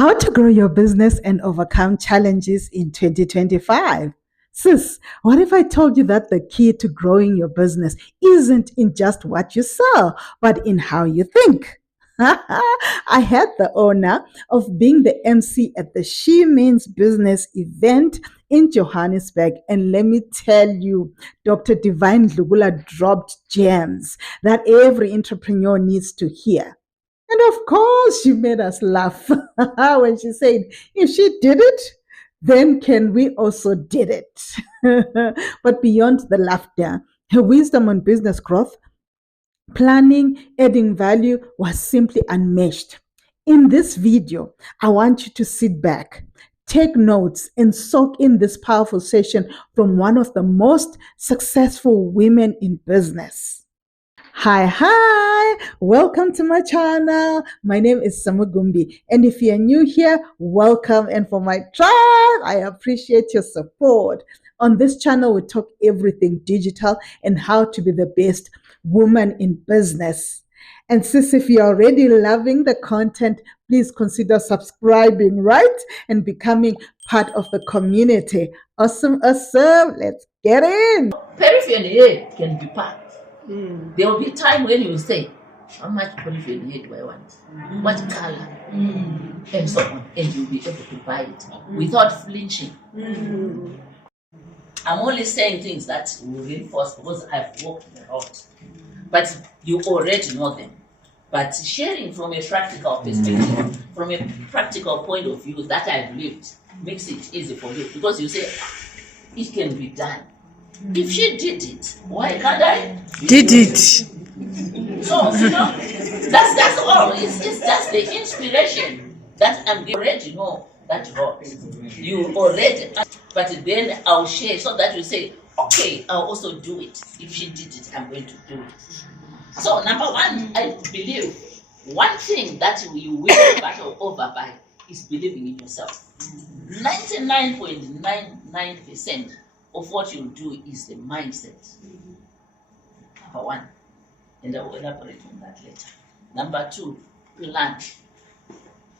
How to grow your business and overcome challenges in 2025. Sis, what if I told you that the key to growing your business isn't in just what you sell, but in how you think? I had the honor of being the MC at the She Means Business event in Johannesburg. And let me tell you, Dr. Divine Dhlukhula dropped gems that every entrepreneur needs to hear. And of course, she made us laugh when she said, if she did it, then can we also did it? But beyond the laughter, her wisdom on business growth, planning, adding value was simply unmatched. In this video, I want you to sit back, take notes, and soak in this powerful session from one of the most successful women in business. Hi, welcome to my channel. My name is Samugumbi, and if you're new here, welcome. And for my tribe, I appreciate your support. On this channel, we talk everything digital and how to be the best woman in business. And sis, if you're already loving the content, please consider subscribing, right? And becoming part of the community. Awesome. Let's get in. Peripheral can be packed. There will be a time when you say, how much peripheral do I want? What color? And so on. And you'll be able to buy it without flinching. I'm only saying things that will reinforce because I've walked the road. But you already know them. But sharing from a practical perspective, from a practical point of view that I've lived, makes it easy for you. Because you say, it can be done. If she did it, why can't I? Did it. So, that's all. It's just the inspiration that I'm already know that road. You already, but then I'll share so that you say, okay, I'll also do it. If she did it, I'm going to do it. So, number one, I believe one thing that you will battle over by is believing in yourself. 99.99% of what you do is the mindset. Number one, and I will elaborate on that later. Number two, plan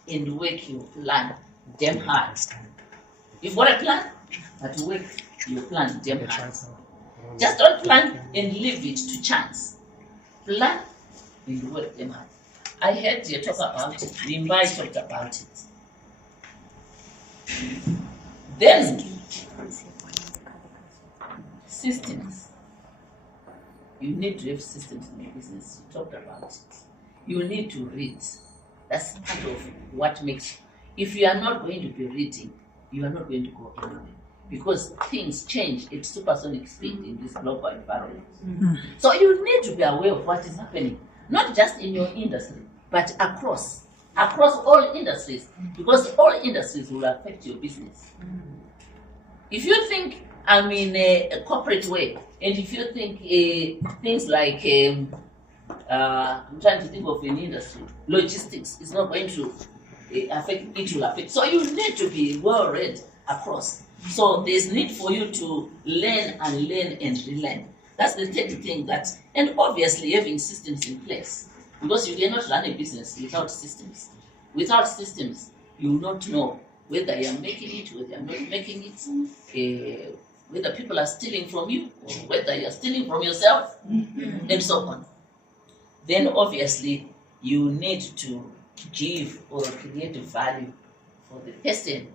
and work your plan damn hard. You've got a plan, but work your plan damn hard. Just don't plan and leave it to chance. Plan and work damn hard. I heard you talk about it. Limbai talked about it. Then systems. You need to have systems in your business. You talked about it. You need to read. That's part of what makes. If you are not going to be reading, you are not going to go anywhere. Because things change at supersonic speed in this global environment. So you need to be aware of what is happening, not just in your industry, but across all industries, because all industries will affect your business. If you think I'm in a corporate way, and if you think things like, I'm trying to think of an industry, logistics is not going to affect, it will affect. So you need to be well read across. So there's need for you to learn and relearn. That's the third thing and obviously having systems in place. Because you cannot run a business without systems. Without systems, you will not know whether you are making it, whether you are not making it, whether people are stealing from you, or whether you are stealing from yourself, and so on. Then obviously, you need to give or create value for the person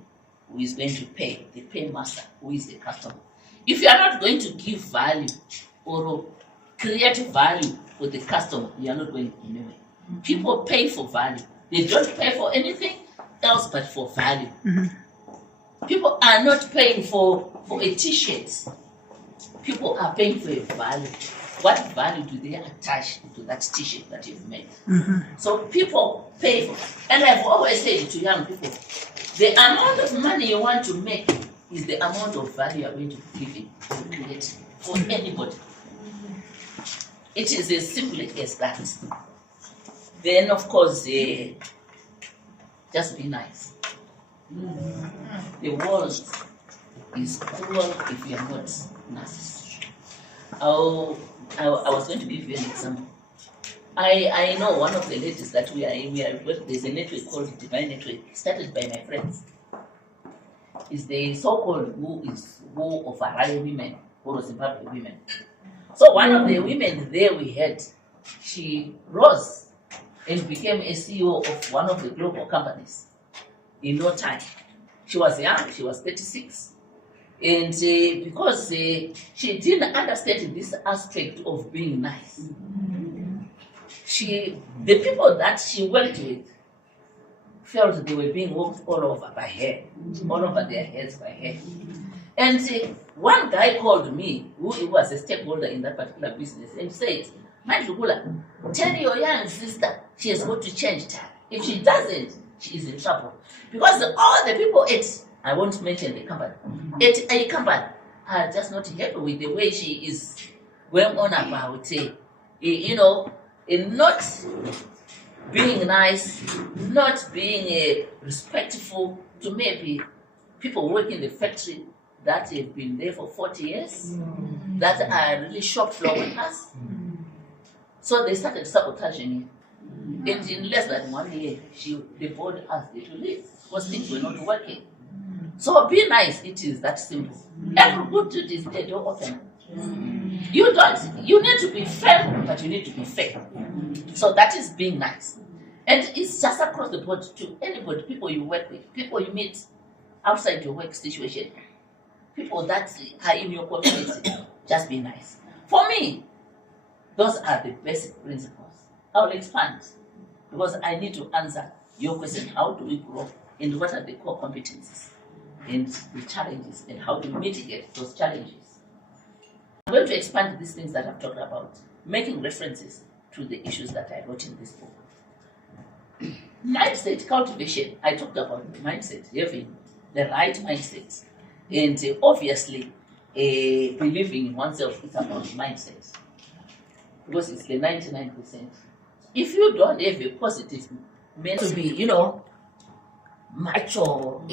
who is going to pay, the paymaster, who is the customer. If you are not going to give value or create value for the customer, you are not going anywhere. People pay for value. They don't pay for anything else but for value. People are not paying for a t-shirt. People are paying for a value. What value do they attach to that t-shirt that you've made? So people pay for, and I've always said to young people, the amount of money you want to make is the amount of value you're going to give it, to create for anybody. It is as simple as that. Then, of course, just be nice. The world is cruel if you are not nice. I was going to give you an example. I know one of the ladies that we are there's a network called Divine Network, started by my friends. Is the so-called who of Harare women, or Zimbabwe women. So one of the women there we had, she rose and became a CEO of one of the global companies in no time. She was young, she was 36. And because she didn't understand this aspect of being nice, the people that she worked with felt they were being walked all over by her, all over their heads by her. And one guy called me, who was a stakeholder in that particular business, and said, Dhlukhula, tell your young sister she has got to change time. If she doesn't, she is in trouble. Because all the people I won't mention the company, at a company are just not happy with the way she is going on about, not being nice, not being respectful to maybe people working in the factory that have been there for 40 years, that are really shop floor workers. So they started sabotaging it. And in less than 1 year, the board asked her to leave because things were not working. So be nice, it is that simple. Every good deed is a door opener. You need to be fair, but you need to be fair. So that is being nice. And it's just across the board to anybody, people you work with, people you meet outside your work situation, people that are in your community, just be nice. For me, those are the basic principles. I'll expand because I need to answer your question, how do we grow and what are the core competencies and the challenges and how to mitigate those challenges. I'm going to expand these things that I've talked about, making references to the issues that I wrote in this book. Mindset cultivation, I talked about the mindset, having the right mindset. And obviously, believing in oneself is about mindset. Because it's the 99%. If you don't have a positive mental to be, macho,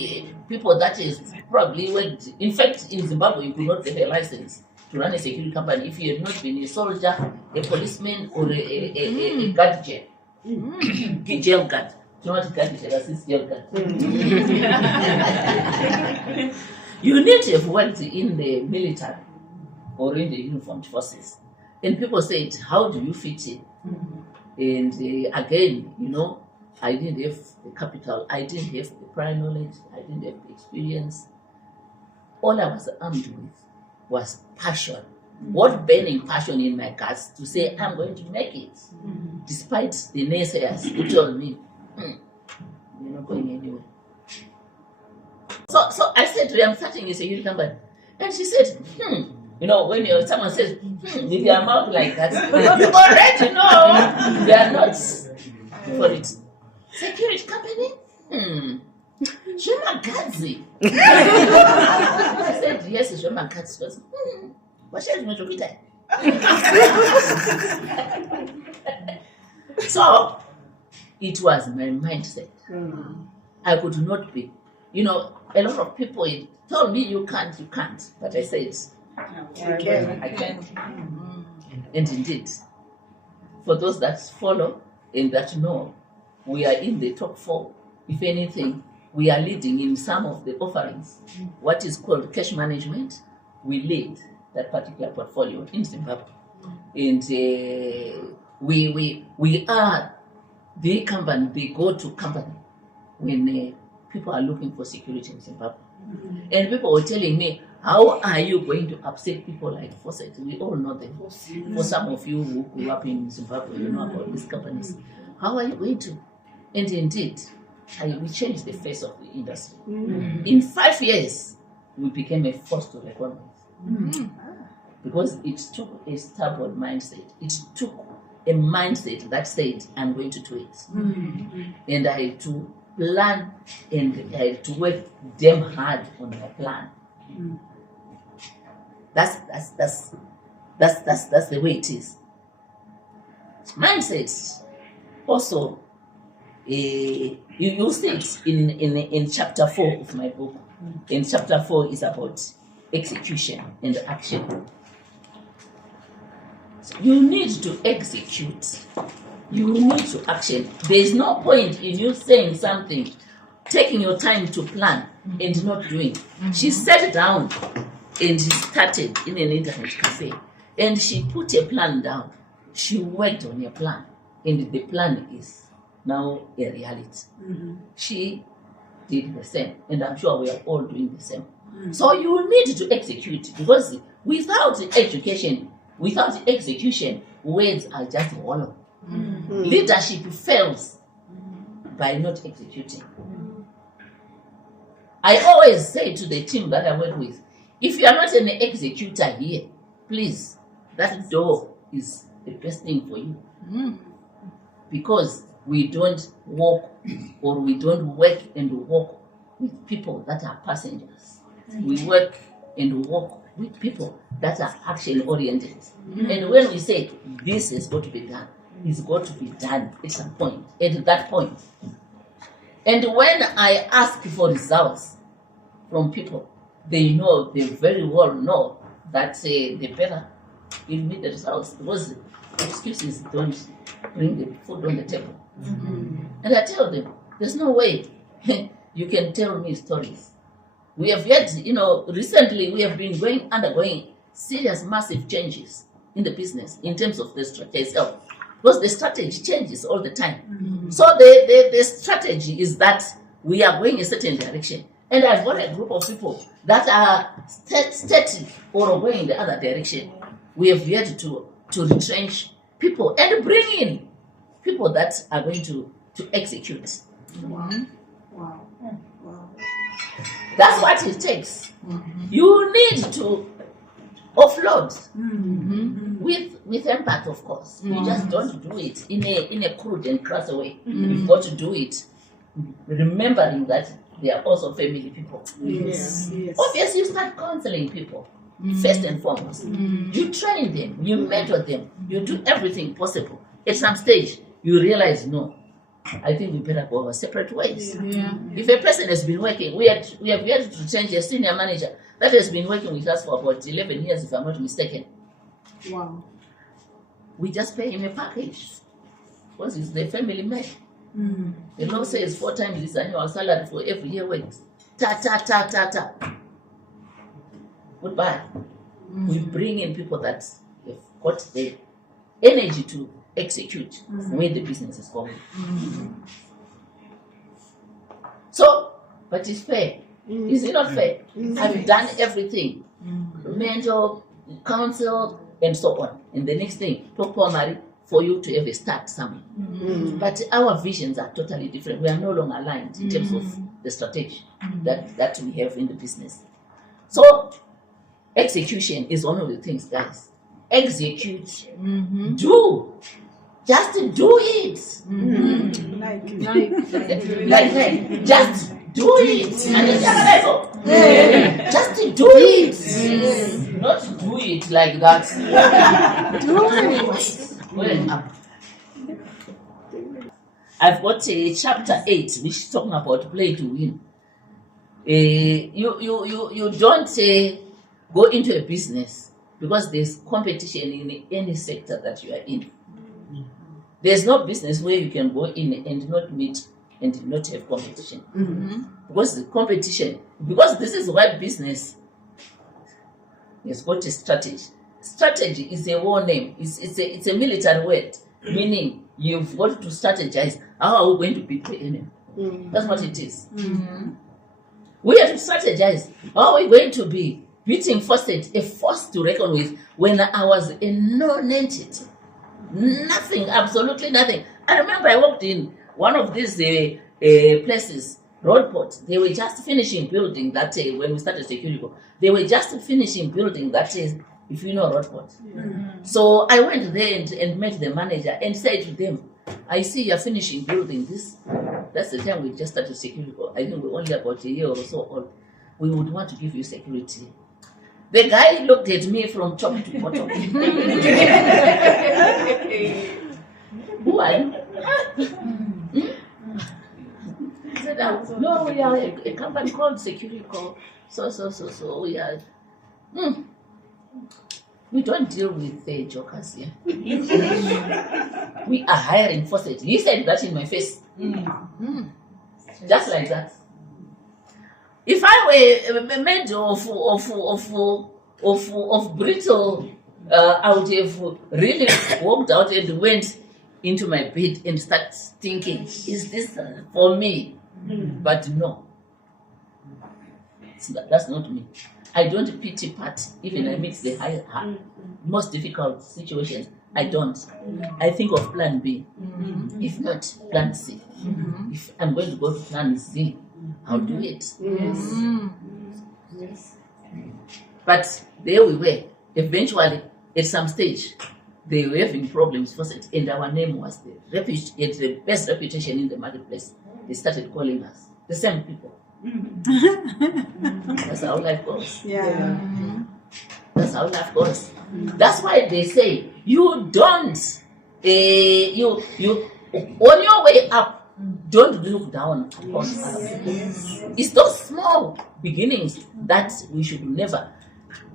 people that is probably, in fact, in Zimbabwe, you could not get a license to run a security company if you have not been a soldier, a policeman, or a guard jail. Jail guard. You know what guard jail is? Jail guard. You need to have worked in the military or in the uniformed forces. And people said, how do you fit in? And again, I didn't have the capital, I didn't have the prior knowledge, I didn't have the experience. All I was armed with was passion. What burning passion in my guts to say, I'm going to make it. Despite the naysayers who told me, you're not going anywhere. So I said to her, I'm starting a security company. And she said, when someone says, with your mouth like that, you already know they are not for it. Security company? Shemagazi. I said, yes, it's Shemagazi. She goes, what shall you do? So, it was my mindset. I could not be. A lot of people told me, you can't. But I said, I can. And indeed, for those that follow and that know, we are in the top 4. If anything, we are leading in some of the offerings. What is called cash management, we lead that particular portfolio in Zimbabwe. And we are the company, the go-to company when people are looking for security in Zimbabwe. And people were telling me, how are you going to upset people like Fawcett? We all know them. For some of you who grew up in Zimbabwe, you know about these companies. How are you going to? And indeed, we changed the face of the industry. In 5 years, we became a force to reckon with. Because it took a stubborn mindset. It took a mindset that said, I'm going to do it. And I had to plan and I had to work damn hard on my plan. That's the way it is. Mindset also, you see it in chapter 4 of my book. In chapter 4 is about execution and action. So you need to execute You need to action. There is no point in you saying something, taking your time to plan and not doing. She sat down and she started in an internet cafe and she put a plan down. She worked on a plan and the plan is now a reality. She did the same and I'm sure we are all doing the same. So you need to execute, because without education, without execution, words are just hollow. Leadership fails by not executing. I always say to the team that I work with, if you are not an executor here, please, that door is the best thing for you. Because we don't walk or we don't work and walk with people that are passengers. We work and walk with people that are action oriented. And when we say this has got to be done, it's got to be done at some point, at that point. And when I ask for results from people, they very well know that they better give me the results, because excuses don't bring the food on the table. And I tell them, there's no way you can tell me stories. We have yet, recently we have been undergoing serious, massive changes in the business in terms of the structure itself, because the strategy changes all the time. So the strategy is that we are going a certain direction, and I've got a group of people that are static or going the other direction. We have yet to retrench people and bring in people that are going to execute. Wow. That's what it takes. You need to offload with empathy, of course. You just don't do it in a crude and crass way. You've got to do it remembering that they are also family people. Yes. Obviously, you start counseling people first and foremost. You train them, you mentor them, you do everything possible. At some stage, you realize, no, I think we better go our separate ways. If a person has been working, we have yet to change a senior manager that has been working with us for about 11 years, if I'm not mistaken. Wow. We just pay him a package because he's the family man. The law says 4 times his annual salary for every year works. Ta. Goodbye. We bring in people that have got the energy to execute where the business is going. So, but it's fair. Is it not fair? I've done everything. Mentor, counsel, and so on. And the next thing, Mari, for you to ever start something. But our visions are totally different. We are no longer aligned in terms of the strategy that we have in the business. So, execution is one of the things, guys. Execute. Do. Just do it. Like just do it. And just do it. Not do it like that. Do it. I've got a chapter 8 which is talking about play to win. You don't go into a business because there's competition in any sector that you are in. There's no business where you can go in and not meet and not have competition. Because the competition, because this is why business has got a strategy. Strategy is a war name. It's a military word, meaning you've got to strategize. How are we going to beat the enemy? That's what it is. We have to strategize. How are we going to be beating a force to reckon with when I was a non-entity? Nothing, absolutely nothing. I remember I walked in one of these places, Roadport. They were just finishing building that when we started security. They were just finishing building that, if you know Roadport. So I went there and met the manager and said to them, I see you're finishing building this. That's the time we just started security. I think we're only about a year or so old. We would want to give you security. The guy looked at me from top to bottom. Who are you? He said, no, we are a company called Security. So we are. We don't deal with jokers here. We are hiring forces. He said that in my face. Just like that. If I were made of brittle, I would have really walked out and went into my bed and start thinking, is this for me? But no, that's not me. I don't pity part, even amidst the most difficult situations. I don't. I think of plan B, if not plan C. If I'm going to go to plan Z, I'll do it. Yes. But there we were. Eventually, at some stage, they were having problems first, and our name was the best reputation in the marketplace. They started calling us the same people. That's how life goes. Yeah. That's how life goes. That's why they say you don't. You on your way up, don't look down upon others. It's those small beginnings that we should never,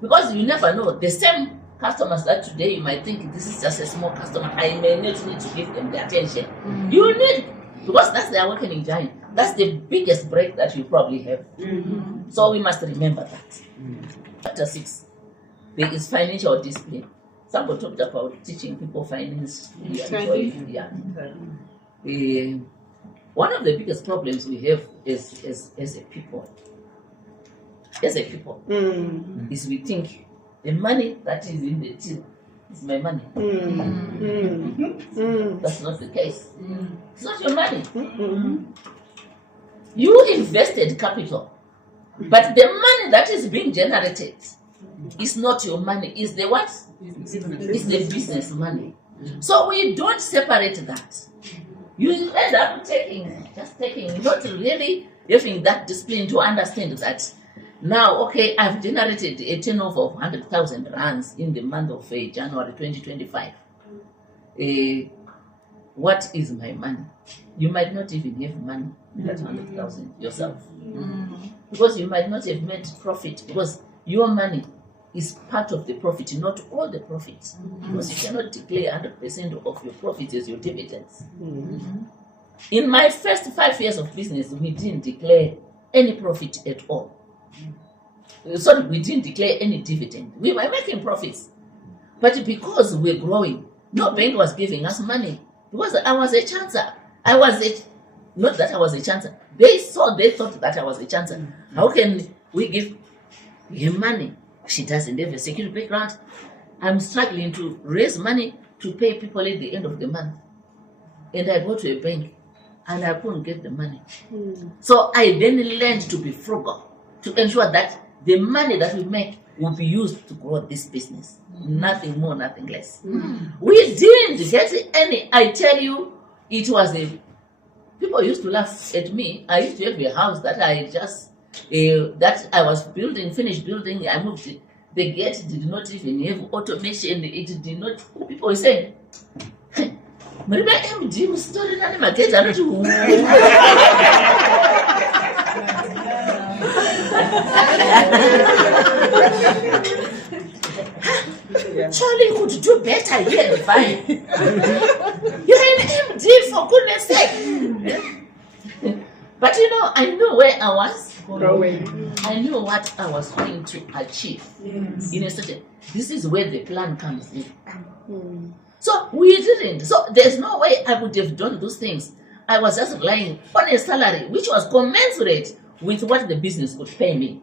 because you never know. The same customers that today you might think this is just a small customer, I may not need to give them the attention. You need, because that's the awakening giant. That's the biggest break that you probably have. So we must remember that. Chapter 6, there is financial discipline. Somebody talked about teaching people finance. One of the biggest problems we have as a people, is we think the money that is in the till is my money. That's not the case. It's not your money. You invested capital, but the money that is being generated is not your money. Is the what? It's the business money. So we don't separate that. You end up taking, not really having that discipline to understand that. Now, okay, I've generated a turnover of 100,000 rands in the month of January 2025. What is my money? You might not even have money in that 100,000 yourself. Because you might not have made profit, because your money is part of the profit, not all the profits. Because you cannot declare 100% of your profits as your dividends. In my first 5 years of business, we didn't declare any profit at all. Sorry, we didn't declare any dividend. We were making profits. But because we're growing, no bank was giving us money. Because I was a chancer. Not that I was a chancer. They thought that I was a chancer. How can we give him money? She doesn't have a security background. I'm struggling to raise money to pay people at the end of the month. And I go to a bank and I couldn't get the money. So I then learned to be frugal, to ensure that the money that we make will be used to grow this business. Nothing more, nothing less. We didn't get any. I tell you, it was people used to laugh at me. I used to have a house that I was building, finished building. I moved it. The gate did not even have automation. It did not. People were saying, "Mariba MD was storing on my gate." Charlie could do better here, fine. You're an MD, for goodness sake. But I knew where I was Growing. I knew what I was going to achieve. This is where the plan comes in. So we didn't. So there's no way I would have done those things. I was just relying on a salary which was commensurate with what the business would pay me.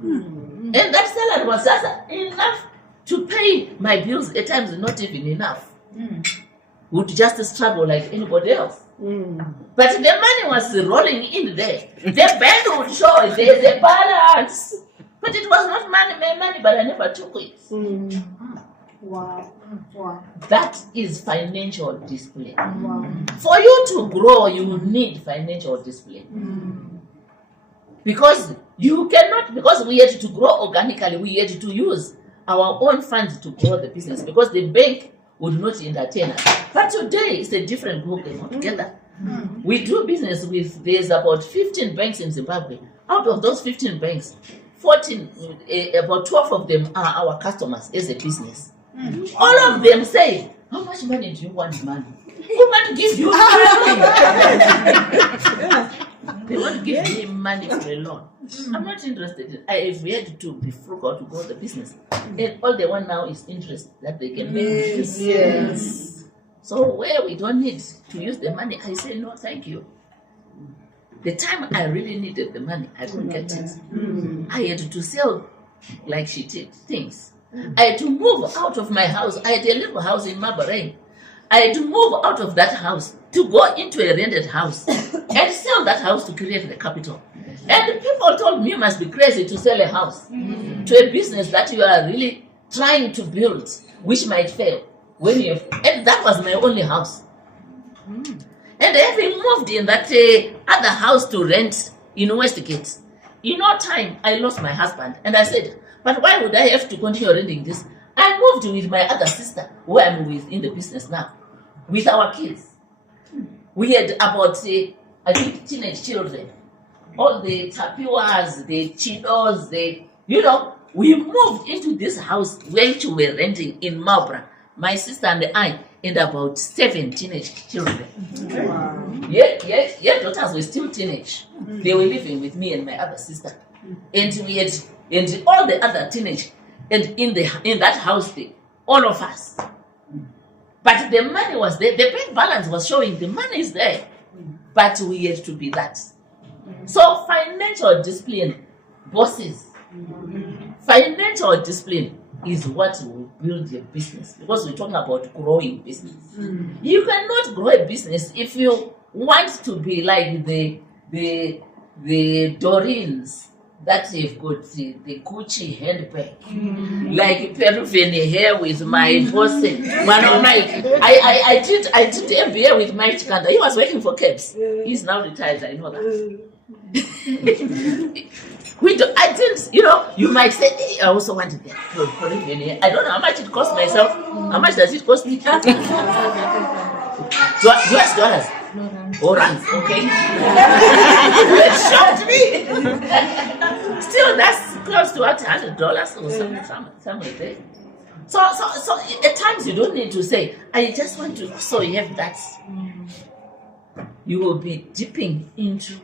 And that salary was just enough to pay my bills, at times not even enough. Would just struggle like anybody else. But the money was rolling in there. The bank would show there's a balance. But it was not my money, but I never took it. Wow. That is financial discipline. Wow. For you to grow, you need financial discipline. Because you cannot, because we had to grow organically, we had to use our own funds to grow the business, because the bank would not entertain us. But today, it's a different group altogether. We do business with, there's about 15 banks in Zimbabwe. Out of those 15 banks, 14, about 12 of them are our customers as a business. All of them say, how much money do you want, man? Who want to give you money? They want to give me money for a loan. I'm not interested. I've had to be frugal to grow the business. And all they want now is interest that they can make. Yes. So where we don't need to use the money, I say, no, thank you. The time I really needed the money, I couldn't get it. I had to sell like she did things. I had to move out of my house. I had a little house in Mabareng. I had to move out of that house to go into a rented house and sell that house to create the capital. And people told me you must be crazy to sell a house to a business that you are really trying to build, which might fail. And that was my only house. And having moved in that other house to rent in Westgate, in no time I lost my husband. And I said, but why would I have to continue renting this? I moved with my other sister, who I'm with in the business now, with our kids. We had about, I think, teenage children. All the tapiwas, the chinos, we moved into this house which we were renting in Marlborough. My sister and I, and about 7 teenage children. Wow. Yeah, daughters were still teenage. They were living with me and my other sister. And we had, and all the other teenage, and in that house, all of us. But the money was there. The bank balance was showing the money is there. But we had to be that. So financial discipline, bosses, financial discipline is what will build your business. Because we're talking about growing business. You cannot grow a business if you want to be like the Dorins that they've got the Gucci handbag, like Peruvian hair with my boss. I did MBA with Mike Chikanda. He was working for Caps. He's now retired. I know that. I didn't, you might say, hey, I also wanted that Peruvian hair. I don't know how much it cost myself. How much does it cost me? US dollars. Or rands, okay? It shocked me. Still, that's close to $100 or something like that. So at times you don't need to say, I just want to, so you have that. You will be dipping into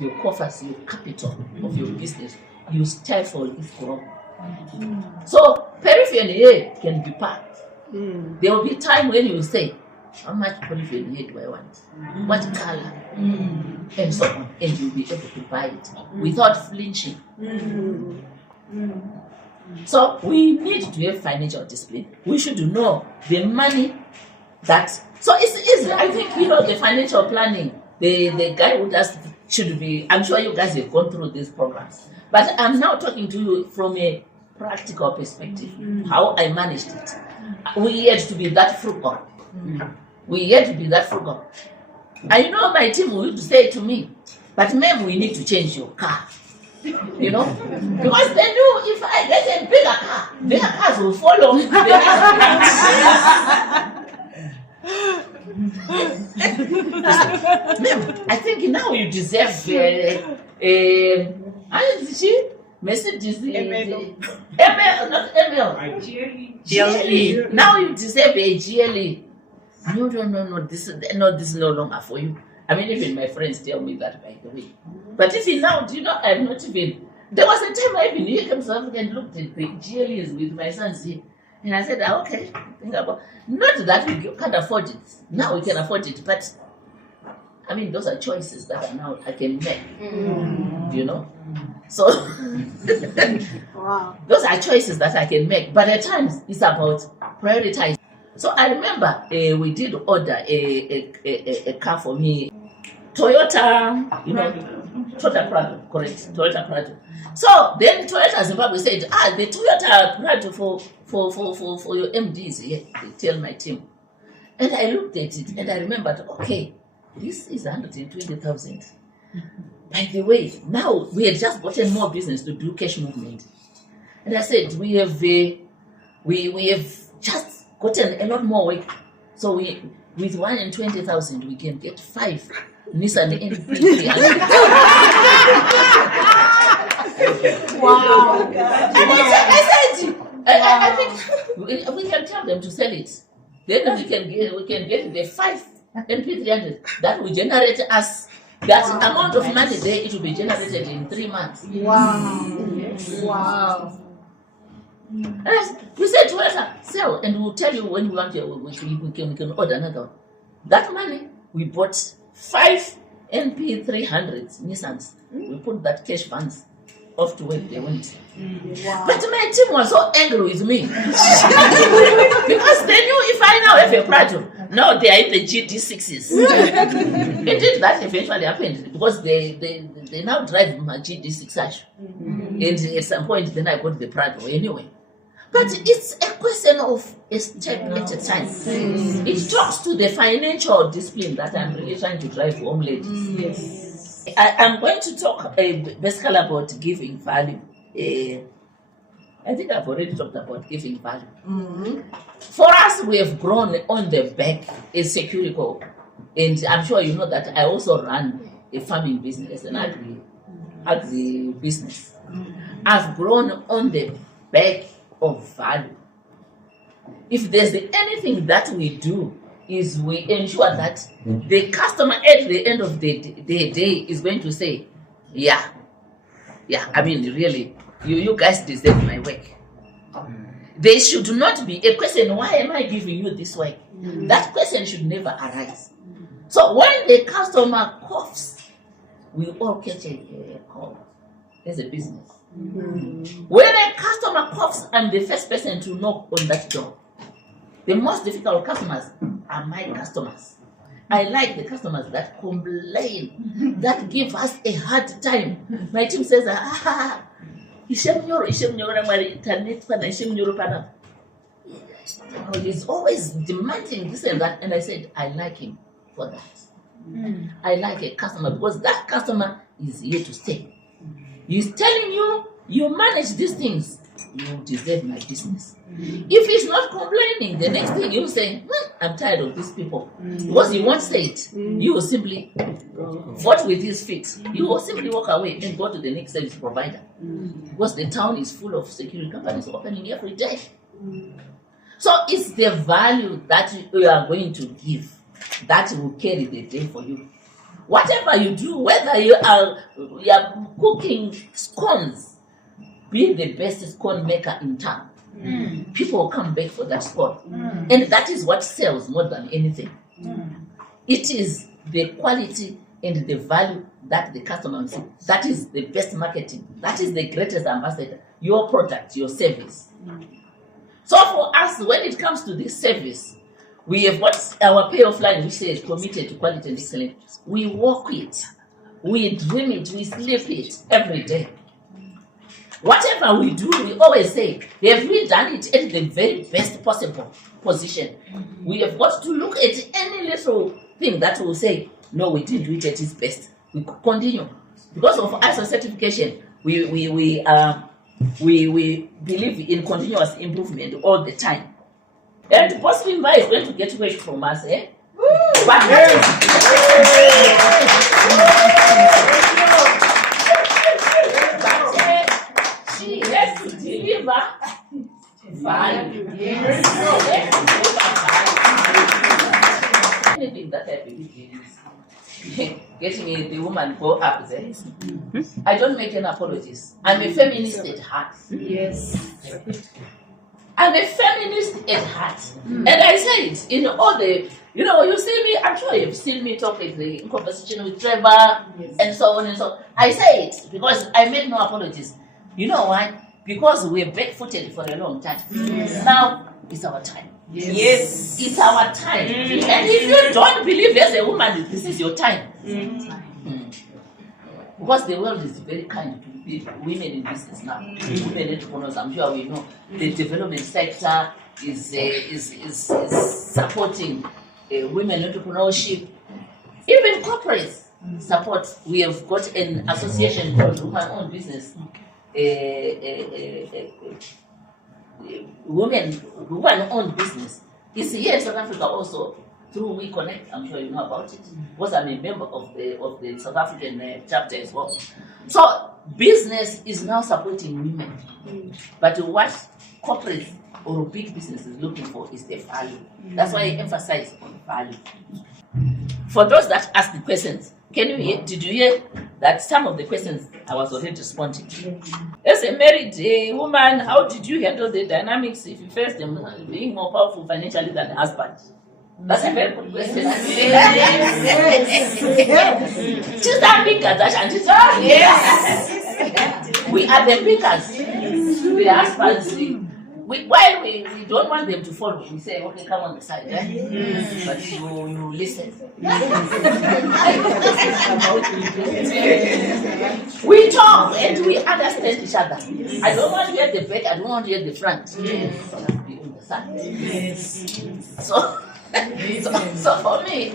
your coffers, your capital of your business. You stifle its growth. So peripheral hair can be packed. There will be time when you say, how much peripheral hair do I want? What color? And so on. And you'll be able to buy it without flinching. So we need to have financial discipline. We should know the money that. So it's easy. I think the financial planning. The guy who does should be. I'm sure you guys have gone through these programs, but I'm now talking to you from a practical perspective. How I managed it. We had to be that frugal. We had to be that frugal. I know my team will say to me, but maybe we need to change your car. Because they knew if I get a bigger car, bigger cars will follow. I think now you deserve Mercedes, ML, not ML. GLE. Now you deserve a GLE. No. This is no longer for you. I mean, even my friends tell me that, by the way. But even now, I'm not even. There was a time I even came to South Africa and looked at the GLEs with my sons here. And I said, okay, think about. Not that we can't afford it. Now we can afford it. But, I mean, those are choices that I can make. So, Wow. Those are choices that I can make. But at times, it's about prioritizing. So I remember we did order a car for me, Toyota, Toyota Prado, correct, Toyota Prado. So then Toyota Zimbabwe said, the Toyota Prado for your MDs here, they tell my team. And I looked at it and I remembered, okay, this is 120,000. By the way, now we had just gotten more business to do cash movement. And I said, we have just gotten a lot more work. So with 120,000, we can get 5 Nissan NP. Wow. And I said, I think we can tell them to sell it. Then we can get the 5 MP300 that will generate us that amount of money there. It will be generated in 3 months. Wow. Wow. And we said to us, sell, and we'll tell you when we want to, we can order another one. That money, we bought 5 NP300s Nissans. We put that cash funds off to where they went. Wow. But my team was so angry with me because they knew if I now have a Prado, now they are in the GD6s. Indeed, that eventually happened because they now drive my GD6 and at some point then I got the Prado anyway. But it's a question of a step at a time. It talks to the financial discipline that I'm really trying to drive home, ladies. Yes. I'm going to talk basically about giving value. I think I've already talked about giving value. For us, we have grown on the back as Securico, and I'm sure you know that I also run a farming business, an agri business. I've grown on the back of value. If there's anything that we do, is we ensure that the customer at the end of the day is going to say, yeah, I mean, really, you guys deserve my work. There should not be a question, why am I giving you this work? That question should never arise. So when the customer coughs, we all catch a call as a business. When a customer coughs, I'm the first person to knock on that door. The most difficult customers are my customers. I like the customers that complain, that give us a hard time. My team says, he's always demanding this and that. And I said, I like him for that. I like a customer because that customer is here to stay. He's telling you, you manage these things, you deserve my business. If he's not complaining, the next thing you say, I'm tired of these people. Because he won't say it. You will simply vote with his feet. You will simply walk away and go to the next service provider. Because the town is full of security companies opening every day. So it's the value that you are going to give that will carry the day for you. Whatever you do, whether you are cooking scones, be the best scone maker in town. People will come back for that scone. And that is what sells more than anything. It is the quality and the value that the customer will see. That is the best marketing. That is the greatest ambassador. Your product, your service. So for us, when it comes to this service, we have got our payoff line, which says committed to quality and excellence. We walk it, we dream it, we sleep it every day. Whatever we do, we always say, have we done it at the very best possible position? We have got to look at any little thing that will say, no, we didn't do it at its best. We continue. Because of ISO certification, we believe in continuous improvement all the time. And possibly Mba is going to get work from us, eh? But she has to deliver value. Anything that I believe in is getting the woman go up there. I don't make any apologies. I'm a feminist at heart. Yes. I'm a feminist at heart. And I say it in all the, you see me, I'm sure you've seen me talk in conversation with Trevor and so on and so on. I say it because I make no apologies. You know why? Because we're back-footed for a long time. Now, it's our time. Yes. It's our time. And if you don't believe as a woman, this is your time. Because the world is very kind to women in business now. Women entrepreneurs, I'm sure we know. The development sector is supporting women entrepreneurship. Even corporates support. We have got an association called Women-Owned Business. Women-Owned Business. It's here in South Africa also. Through We Connect, I'm sure you know about it. Because I'm a member of the South African chapter as well. So business is now supporting women. But what corporate or big business is looking for is the value. That's why I emphasize on value. For those that ask the questions, did you hear that some of the questions I was already responding? As a married woman, how did you handle the dynamics if you faced them being more powerful financially than the husband? That's a very good question. She's not big at that, and she's not. Yes. We are the pickers. The husbands. While we don't want them to follow, we say, okay, come on the side. But you listen. We talk and we understand each other. I don't want to hear the back, I don't want to hear the front. Be on the side. So for me,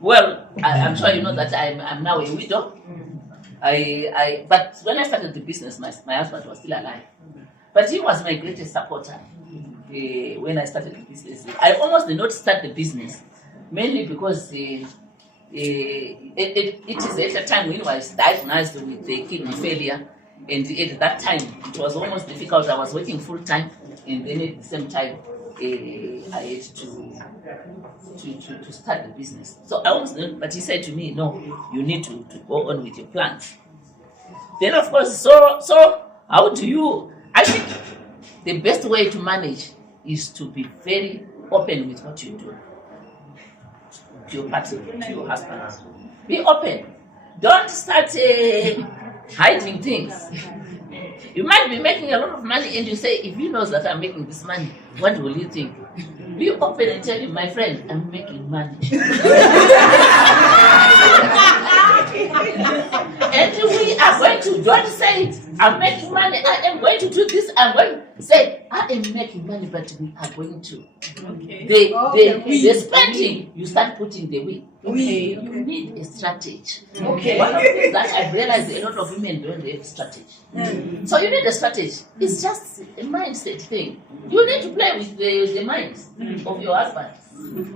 well, I'm sure you know that I'm now a widow. But when I started the business, my husband was still alive. But he was my greatest supporter when I started the business. I almost did not start the business, mainly because it is at a time when I was diagnosed with kidney failure. And at that time, it was almost difficult. I was working full time, and then at the same time, I had to start the business. So I almost, but he said to me, no, you need to go on with your plans. Then of course, so how do you? I think the best way to manage is to be very open with what you do to your partner, to your husband. Be open. Don't start hiding things. You might be making a lot of money and you say, if he knows that I'm making this money, what will you think? Be open and tell him, my friend, I'm making money. And we are going to, don't say it, I'm making money, I am going to do this, I'm going to say, I am making money, but we are going to. Okay. The spending, you start putting the we. Okay. You need a strategy. Okay. One of the things that I've realized a lot of women don't have strategy. So you need a strategy. It's just a mindset thing. You need to play with the mind of your husband.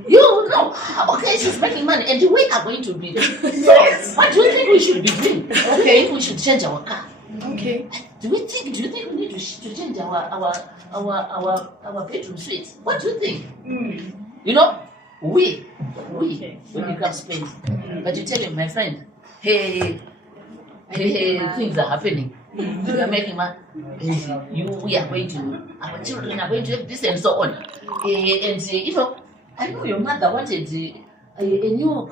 You know, okay, she's making money, and we are going to be. So, what do you think we should be doing? Okay, if we should change our car. Okay. Do you think we need to change our bedroom suite? What do you think? You know, we become spending. But you tell him, my friend, hey, things are happening. We are making money. We are going to, our children are going to have this and so on. And you know, I know your mother wanted a new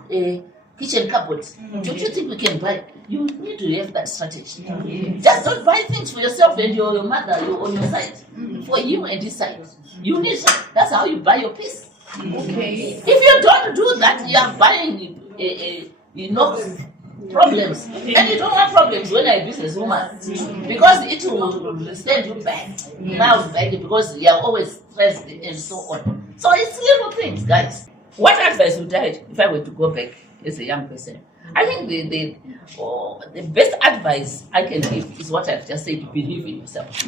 kitchen cupboard. Don't you think we can buy? You need to have that strategy. Just don't buy things for yourself and your mother on your side. For you and this side. You need, that's how you buy your peace. Okay. If you don't do that, you are buying problems. And you don't want problems when you're a businesswoman. Because it will stand you back. Now back because you are always stressed and so on. So it's little things, guys. What advice would I, if I were to go back as a young person? I think the best advice I can give is what I've just said: believe in yourself,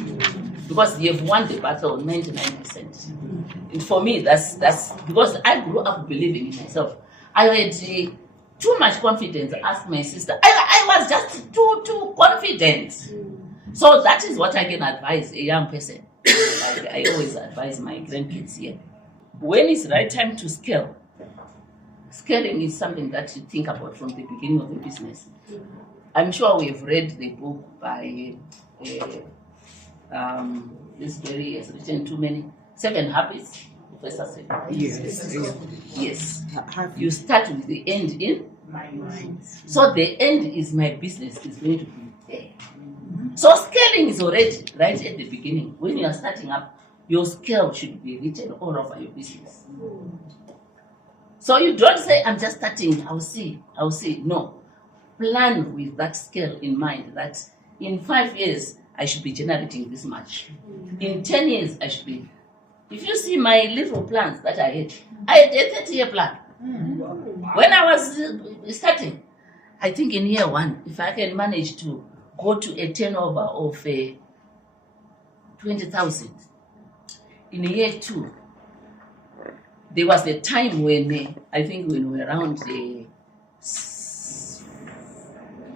because you've won the battle 99%. And for me, that's because I grew up believing in myself. I had too much confidence. Ask my sister. I was just too confident. So that is what I can advise a young person. I always advise my grandkids here. When is the right time to scale? Scaling is something that you think about from the beginning of the business. I'm sure we've read the book by this very has written too many 7 Habits. Professor said. Yes. You start with the end in mind. So the end is my business is going to be there. So scaling is already right at the beginning. When you are starting up, your scale should be written all over your business. So you don't say, I'm just starting, I'll see. No. Plan with that scale in mind that in 5 years, I should be generating this much. In 10 years, I should be. If you see my little plans that I had a 30-year plan. When I was starting, I think in year 1, if I can manage to go to a turnover of 20,000, in year 2, there was a time when I think when we were around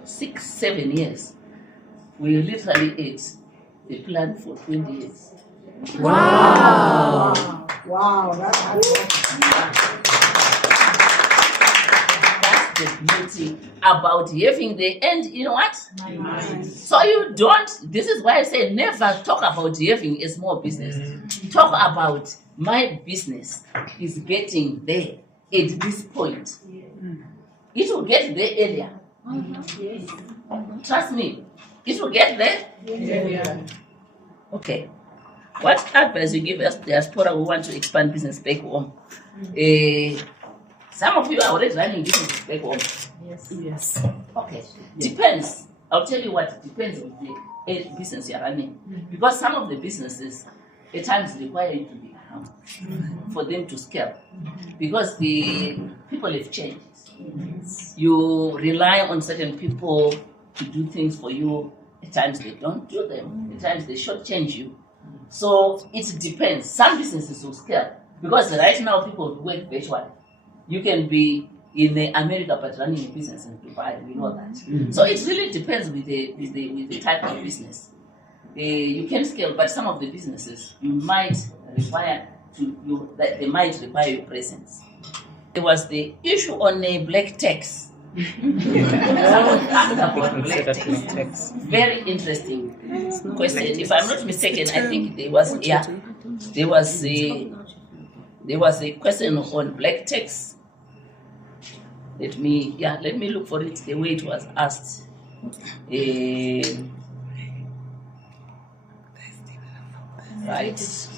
6-7 years, we literally ate the plan for 20 years. Wow, that's hard work. That's the beauty about having the end. You know what? So you don't, this is why I say never talk about having a small business. Talk about my business is getting there at this point. It will get there earlier. Trust me, it will get there. Okay. What advice you give us, diaspora who want to expand business back home? Some of you are already running business back home. Yes. Okay. Depends. I'll tell you what, it depends on the business you're running. Because some of the businesses at times require you to be around for them to scale. Because the people have changed. You rely on certain people to do things for you. At times they don't do them. At times they shortchange you. So it depends. Some businesses will scale. Because right now people work virtually. You can be in America but running a business in Dubai, we know that. So it really depends with the type of business. You can scale, but some of the businesses you might require they might require your presence. There was the issue on black tax. Someone asked about black tax. Very interesting question. If I'm not mistaken, I think there was a question on black tax. Let me look for it the way it was asked. Right.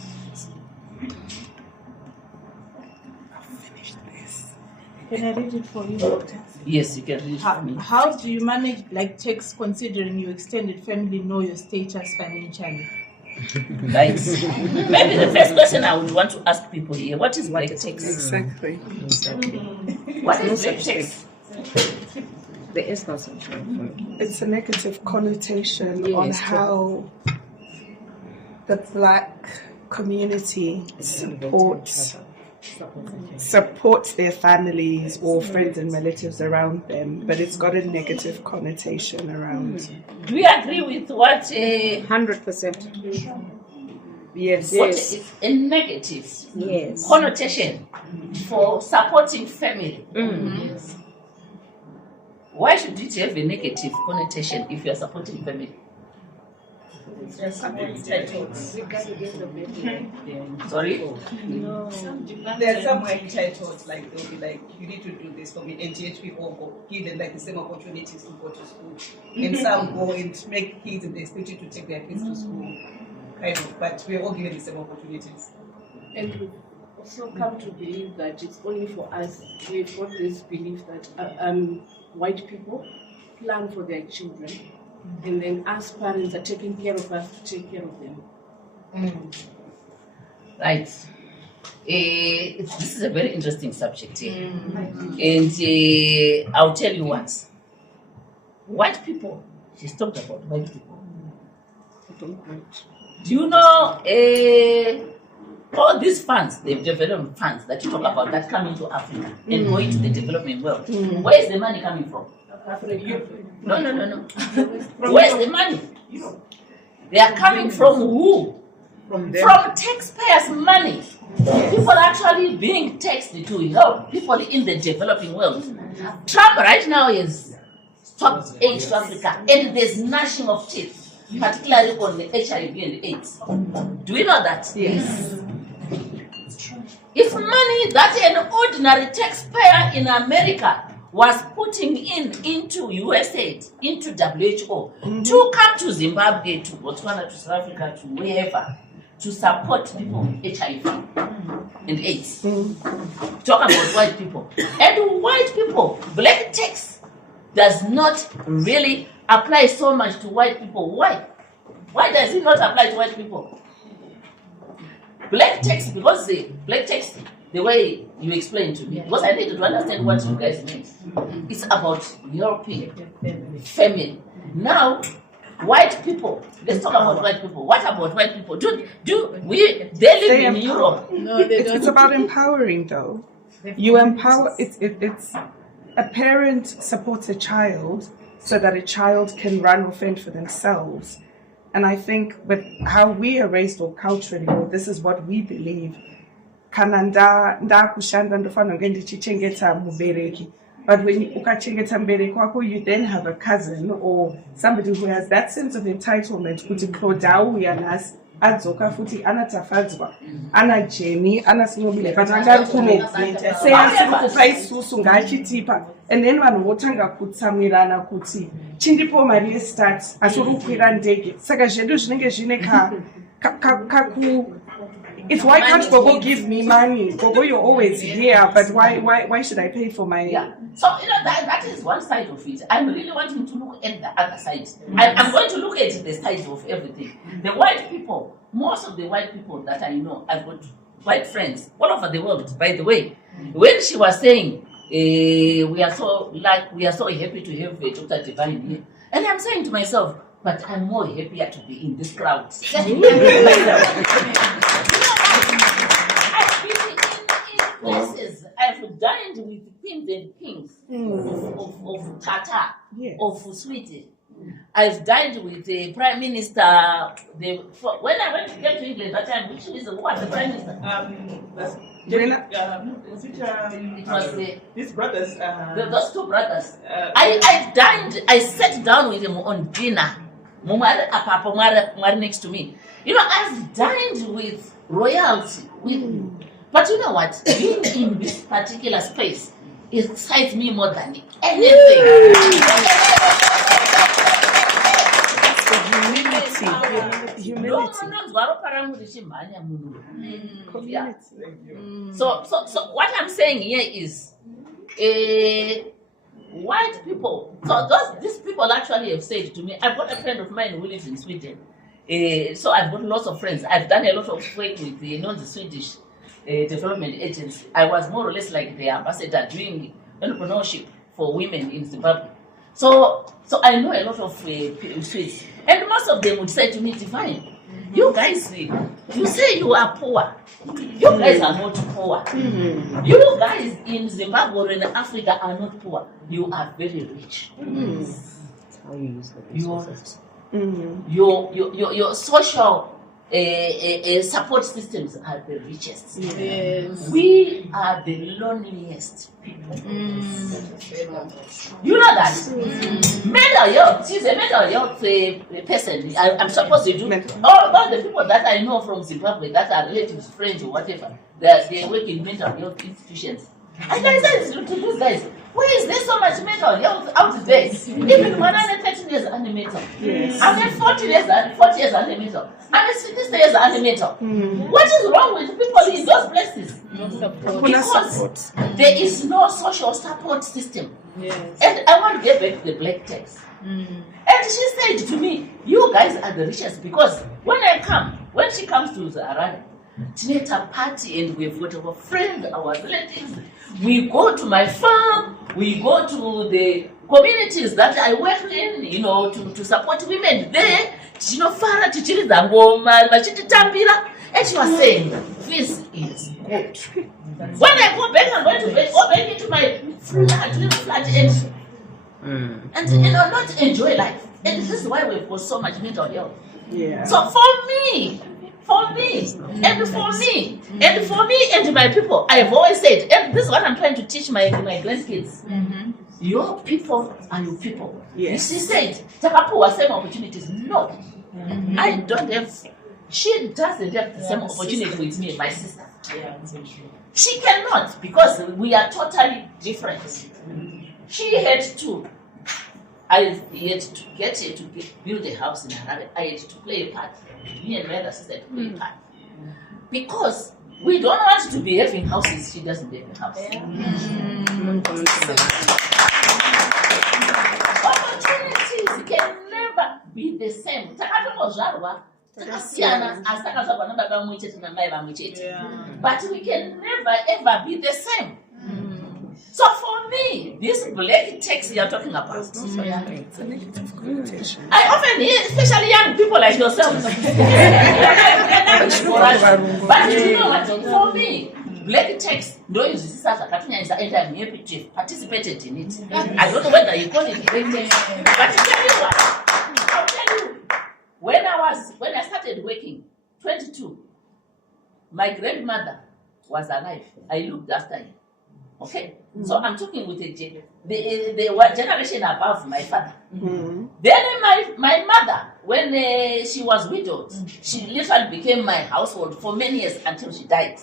Can I read it for you, Doctor? Yes, you can read it for me. How do you manage black tax considering your extended family know your status financially? Right. Maybe the first question I would want to ask people here: what is black tax? Exactly. What is black tax? There is no such thing. It's a negative connotation on how the black community supports their families or friends and relatives around them, but it's got a negative connotation around. Do you agree with what? 100%. Yes. What is a negative connotation for supporting family? Yes. Why should it have a negative connotation if you are supporting family? Sorry? No. There are some entitled, like they'll be like, you need to do this for me, and yet we all go give them like the same opportunities to go to school. And some go and make kids and they expect you to take their kids to school, kind of, but we're all given the same opportunities. And we've also come to believe that it's only for us. We've got this belief that white people plan for their children, and then us parents are taking care of us to take care of them. Right. This is a very interesting subject. And I'll tell you what. White people, she's talked about white people. Do you know all these funds, the development funds that you talk about that come into Africa and go into the developing world? Where is the money coming from? No. Where's the money? They are coming from who? From taxpayers' money. People are actually being taxed to help people in the developing world. Trump right now is stopped aid to Africa, and there's gnashing of teeth, particularly on the HIV and AIDS. Do we know that? Yes. If money that an ordinary taxpayer in America was putting into USAID, into WHO, to come to Zimbabwe, to Botswana, to South Africa, to wherever, to support people with HIV and AIDS. Talk about white people. And white people, black tax does not really apply so much to white people. Why? Why does it not apply to white people? Black tax, because the black tax, the way you explained to me, because I needed to understand what you guys mean. It's about European family. Now, white people. Let's talk about white people. What about white people? They live in Europe? No, they don't. It's about empowering, though. You empower. It's a parent supports a child so that a child can run or fend for themselves. And I think with how we are raised or culturally, or this is what we believe, but when you then have a cousin or somebody who has that sense of entitlement, adzoka futhi anatafadzwa ana Jenny ana sinobile but angari kunobvita seyakupa isusu ngachitipa and then vanhu votanga kutsamirana kuti chindipo mari yestart asi uri kukwira ndege saka zvedu zvinenge zvine it's why can't Gogo give me money? Gogo, you're always here, but why should I pay for my... Yeah. So, that is one side of it. I'm really wanting to look at the other side. I'm going to look at the sides of everything. The white people, most of the white people that I know, I've got white friends all over the world, by the way. When she was saying, we are so happy to have Dr. Divine here. And I'm saying to myself, but I'm more happier to be in this crowd. Places I've dined with queens and kings of Tata, of Sweden. I've dined with the Prime Minister. When I went to England that time, which is what the Prime Minister? It was these brothers. Those two brothers. I sat down with them on dinner. Next to me. I've dined with royalty. But you know what? Being in this particular space excites me more than anything. So what I'm saying here is white people. So these people actually have said to me, I've got a friend of mine who lives in Sweden. So I've got lots of friends. I've done a lot of work with the Swedish development agency. I was more or less like the ambassador doing entrepreneurship for women in Zimbabwe. So I know a lot of Swedes. And most of them would say to me, Divine, you guys, you say you are poor. You guys are not poor. You guys in Zimbabwe or in Africa are not poor. You are very rich. That's how you use the resources. Your social support systems are the richest. Yes. We are the loneliest people. You know that? Mental health. She's a mental health person. I'm supposed to do. All the people that I know from Zimbabwe that are relatives, friends, or whatever, they work in mental health institutions. I can say to these guys, why is there so much mental health out there? Even when I'm 13 years animator, I'm 40 years animator, I'm 60 years animator. What is wrong with people in those places? Because there is no social support system. And I want to get back to the black tax. And she said to me, you guys are the richest because when she comes to the Harare, it's a party and we've got our friends, our relatives. We go to my farm, we go to the communities that I work in, to support women there. And she was saying, this is good. When I go back, I'm going to go back into my little flat and not enjoy life. And this is why we've got so much mental health. So for me, and my people, I've always said, and this is what I'm trying to teach my grandkids. Your people are your people. She said, Takapu same opportunities. No, I don't have. She doesn't have the same opportunity with me and my sister. She cannot because we are totally different. She had to. I had to get her to build a house in Harare. I had to play a part. Me and my other sister had to play a part. Because we don't want to be having houses. She doesn't have a house. Opportunities can never be the same. But we can never ever be the same. So for me, this black tax you're talking about, I often hear, especially young people like yourself. But you know what? For me, black tax, ndoyuzwisisa zvakatonyanyisa, and I'm happy to have participated in it. I don't know whether you call it black tax, but tell you what, I'll tell you, when I started working, 22, my grandmother was alive. I looked after her. Okay, so I'm talking with the generation above my father. Then my mother, when she was widowed, she literally became my household for many years until she died.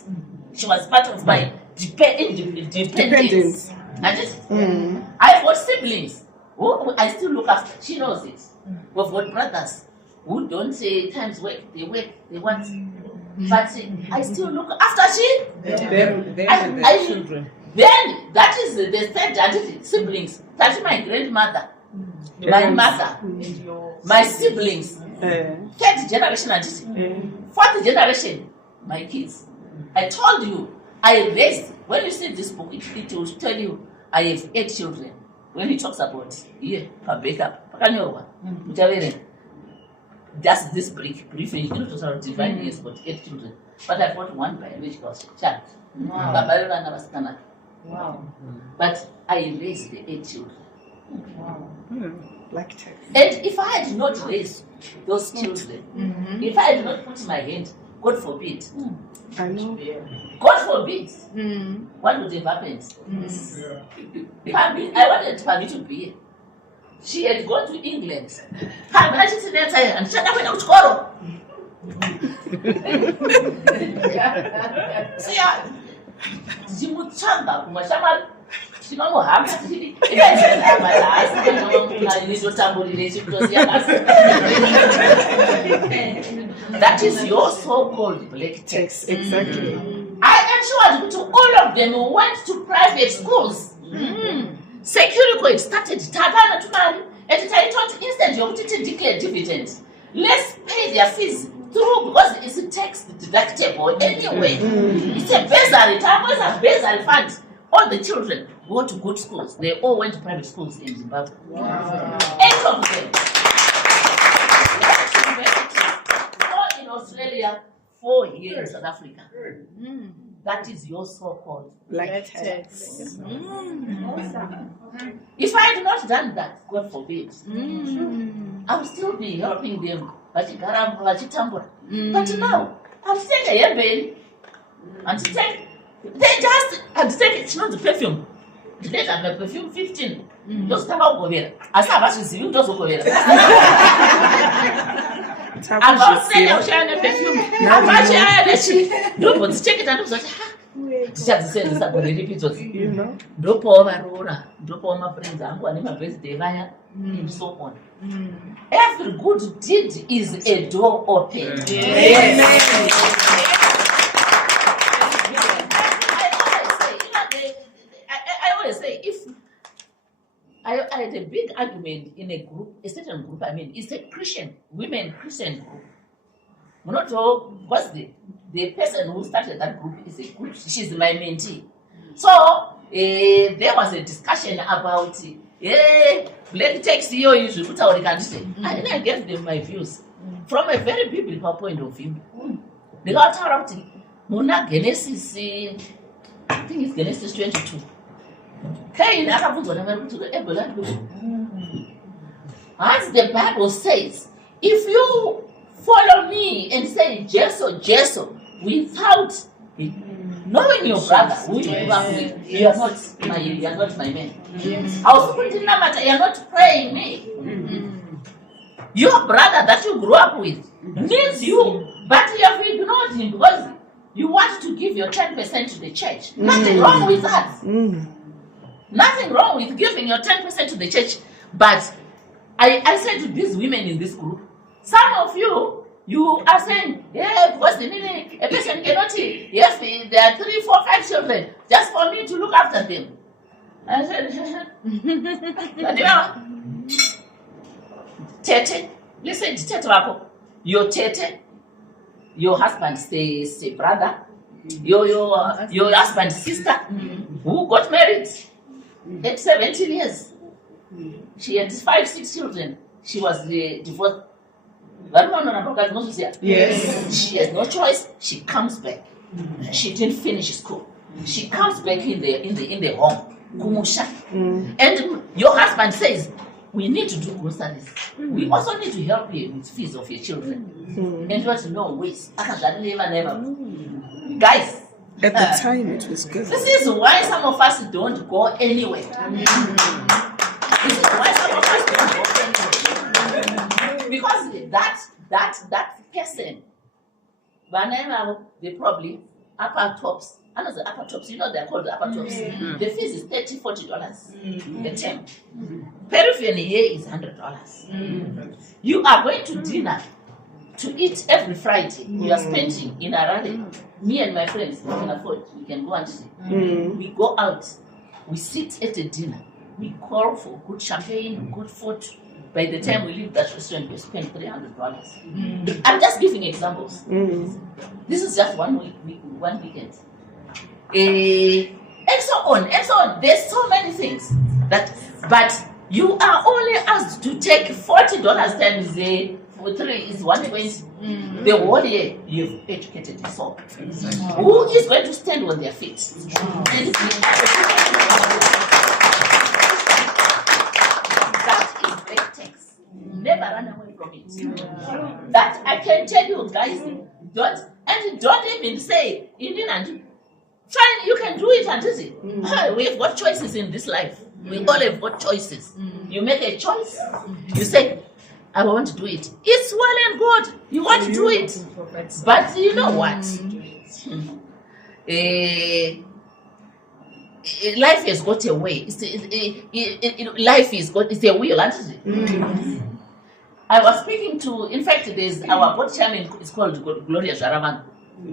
She was part of my dependence. I've got siblings who I still look after. She knows it. We've got brothers who don't say times work, they want. But I still look after children. Then that is the third siblings. That's my grandmother, my mother, my siblings. Third generation, fourth generation, my kids. I told you, I raised. When you see this book, it will tell you I have 8 children. When he talks about just this briefing, you know, to sort of divine years, but 8 children. But I've got one biological child. Wow. But I raised the 8 children. Wow. Black tax. And if I had not raised those children, if I had not put my hand, God forbid. I know. God forbid. What would have happened? I wanted Pami to be here. She had gone to England. And she said, and she went out to Coro. See, Zimutsanga, Mashamal, Sinoham, that is your so-called black tax. Exactly. I ensured to all of them who went to private schools. Security started Tagana to marry, and I thought instead of declare dividend, let's pay their fees through because it's a tax deductible anyway. It's a bursary. Time was a bursary fund. All the children go to good schools. They all went to private schools in Zimbabwe. 8 of them. 4 in Australia, 4 here in South Africa. That is your so-called Black tax. If I had not done that, God forbid, I would still be helping them. But now, I'm saying a baby. And they just had to take it, not the perfume. Today I have perfume 15. Just come out of here. As I was you just go there. I'm not saying I'm sharing a perfume. I'm not sharing a sheet. No, but check it and look at just say this about the repeaters. You know? Drop over Rora, drop over my friends, and my birthday, and so on. Every good deed is a door open. I always say, if I had a big argument in a group, a certain group, it's a women Christian group. Not all, because the person who started that group is a group, she's my mentee. So there was a discussion about black tax you should put out the country. And I gave them my views from a very biblical point of view. They got out Muna Genesis, I think it's Genesis 22. As the Bible says, if you follow me and say Jeso, without knowing your brother, who you grew up with, you are not my man. I was putting that matter, you are not praying me. Your brother that you grew up with needs you, but you have ignored him because you want to give your 10% to the church. Nothing wrong with that. Nothing wrong with giving your 10% to the church. But I said to these women in this group, some of you are saying, because a person cannot, yes, there are 3, 4, 5 children, just for me to look after them. I said, Tete, listen, Tete wako, your Tete, your husband's brother, your husband's sister, who got married at 17 years. She had 5, 6 children. She was divorced. Yes. She has no choice. She comes back. She didn't finish school. She comes back in the home, kumusha, and your husband says, we need to do groceries. We also need to help you with fees of your children. And you want to know ways. Guys, At the time, it was good. this is why some of us don't go anywhere. This is why some of us don't go anywhere. Because that person, whenever they probably upper tops, another upper tops, you know they're called the upper tops. The fees is $30-40 a term. Periphery here is $100. You are going to dinner to eat every Friday. You are spending in a rally. Me and my friends, we can afford. We can go and see. We go out. We sit at a dinner. We call for good champagne, good food. By the time we leave that restaurant, we spend $300. I'm just giving examples. This is just one weekend. And so on, and so on. There's so many things but you are only asked to take $40 times for 3 is 120. The whole year you've educated yourself. Who is going to stand on their feet? That is great text. Never run away from it. That I can tell you, guys, don't even say fine, you can do it and do it. We've got choices in this life. We all have got choices. You make a choice. You say, I want to do it. It's well and good. You want to do it. But you know what? Life has got a way. Life is got. It's a wheel, isn't it? I was speaking to, in fact, there's our board chairman, it's called Gloria Jaraman,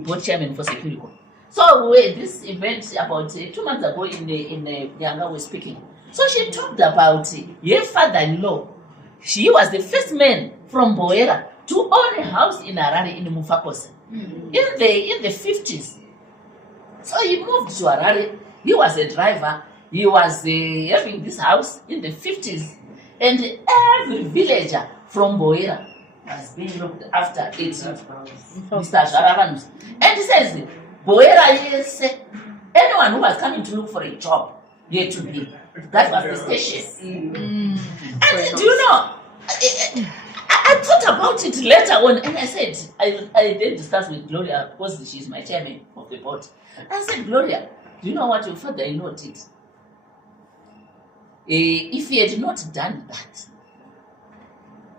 board chairman for Security. So this event about 2 months ago in Yanga was speaking. So she talked about her father-in-law. She was the first man from Boera to own a house in Harare in Mufakose in the 50s. So he moved to Harare. He was a driver. He was having this house in the 50s. And every villager from Boera was being looked after. It's Mr. Sharavan. And he says, Boera, yes, anyone who was coming to look for a job, had to be. That was the station. And do you know, I thought about it later on, and I said, I did discuss with Gloria, because she's my chairman of the board. I said, Gloria, do you know what your father-in-law did? If he had not done that,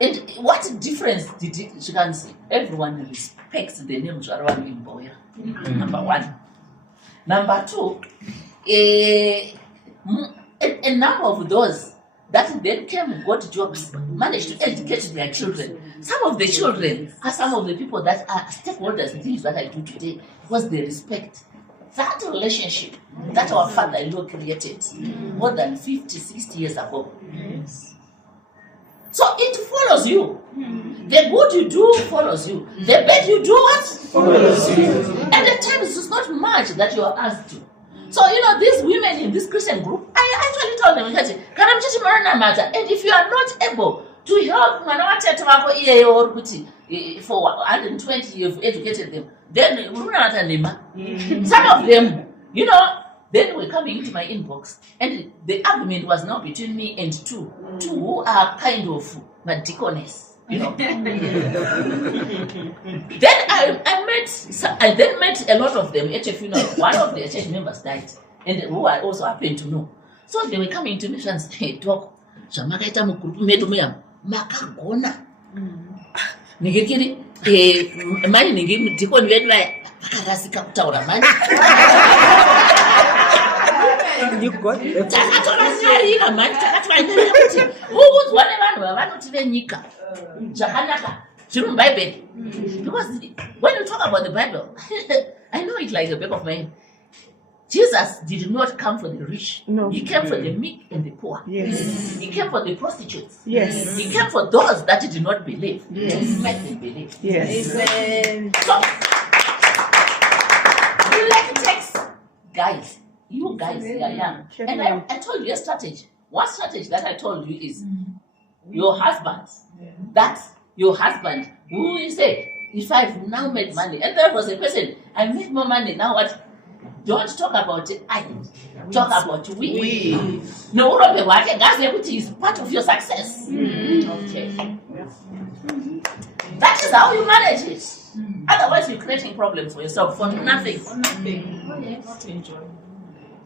and what difference did it? You can see, everyone respects the name Jarawan in Boya. Number one. Number two, a number of those that then came, got jobs, managed to educate their children. Some of the children are some of the people that are stakeholders in things that I do today, because they respect that relationship that our father-in-law created more than 50, 60 years ago. So it follows you. The good you do follows you. The bad you do what? Follows you. And at times it's not much that you are asked to. So, you know, these women in this Christian group, I actually told them, and if you are not able to help for 120, you've educated them, then some of them, you know, then were coming into my inbox, and the argument was now between me and two who are kind of my deaconess, you know. Then I then met a lot of them at a funeral. One of the church members died, and who I also happened to know. So they were coming to me and saying, hey, Doc, makagona. Nigekiri, mani ningimi deacon wedwa akarasika kutaura mani. You got it. Takatwasarika mani, takatwanyanya kuti udzwa nevanhu vavanoti venyika. Zvakanaka, zviri muBhayibheri. Because when you talk about the Bible, I know it like the back of my hand. Jesus did not come for the rich. No. He came for the meek and the poor. Yes. He came for the prostitutes. Yes. He came for those that did not believe. Yes. He made them believe. Yes. Amen. So, you like text, guys. You guys are young. And I told you a strategy. One strategy that I told you is your husband. That's your husband. Who you say, if I've now made money, and there was a question, I made more money, now what? Don't talk about I. Talk about we. No, what is part of your success. Okay. That is how you manage it. Otherwise, you're creating problems for yourself for nothing. Not enjoy.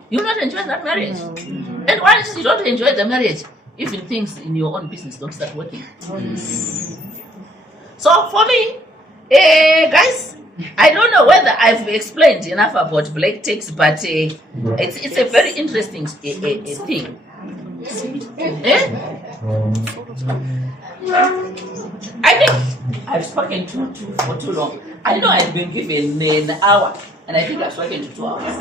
You're not enjoying that marriage. And once you don't enjoy the marriage, even things in your own business don't start working. So for me, guys, I don't know whether I've explained enough about black ticks, but it's a very interesting thing. I think I've spoken for too long. I know I've been given an hour, and I think I've spoken to 2 hours.